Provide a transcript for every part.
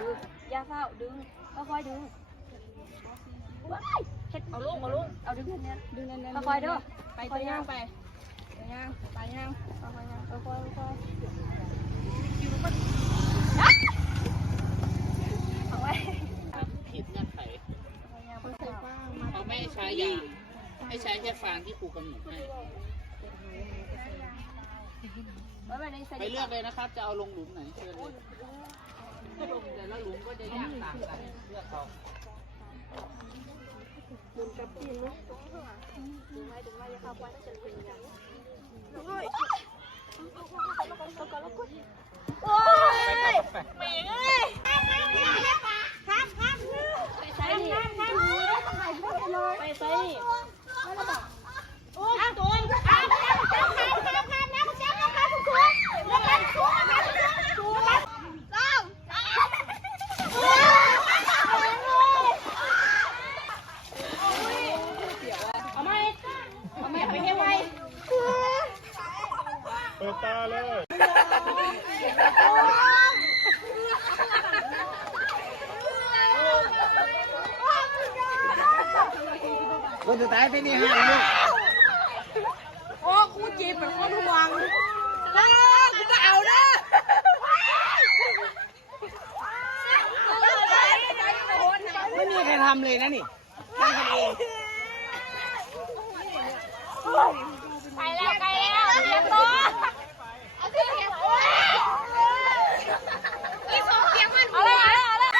ดึงอยาเฝ้าดึงค่อยๆดึงว้ายเฮ็ดเอาลูกเอาลูกเอาดึงแน่นดึงแน่นๆค่อยๆเด้อไปตัวย่างไปตัวย่างไปย่างค่อยๆนะค่อยๆค่อยๆเอาไว้ผิดเงื่อนไขคนใส่ฟ้างเขาไม่ให้ใช้ยางให้ใช้แค่ฟางที่ครูกำหนดให้ไว้ไว้ในใส่ไปเลือกเลยนะครับ จะเอาลงหลุมไหนเชิญเลย ลงแต่ละหลุมก็จะยากต่างกันเลือกเอาดึงกับปีนเนาะดึงไว้ดึงไว้อย่าเข้าไปถ้าจะเป็นอย่างนี้ดึงไว้โอ้ยไปไปใส่นี่ไปใส่นี่ เอาไหมเอาไหมไปเฮ็ดไว้ เลยคนสุดท้ายที่นี่ห้าลูกโอ้กูจีบเป็นคนห่วงนะกูจะเอานะไม่มีใครทำเลยนะนี่ทำกันเองไปแล้วไปแล้วเตรียมตัวเอาเสียงอีสองเสียงมันเอาเลยเอาเลยเ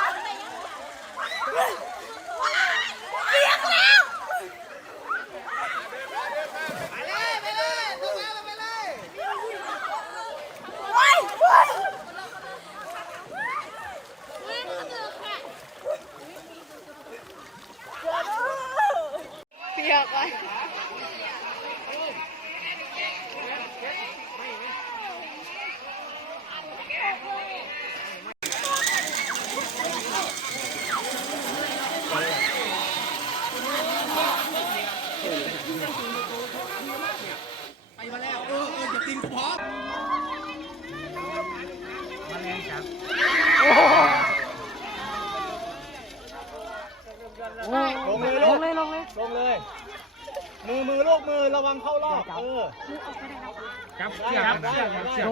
อาเลยเสียงแล้ว ไปเลยไปเลยลงมาไปเลย โอ้ยโอ้ย เปียกไปไปมาแล้ว เออเอออย่าตีนพร้อมมาแรงจับ ลงเลยลงเลยลงเลยลงเลย มือมือลูกมือระวังเข้ารอบเออ จับได้เสียครับบได้จับได้เสียบ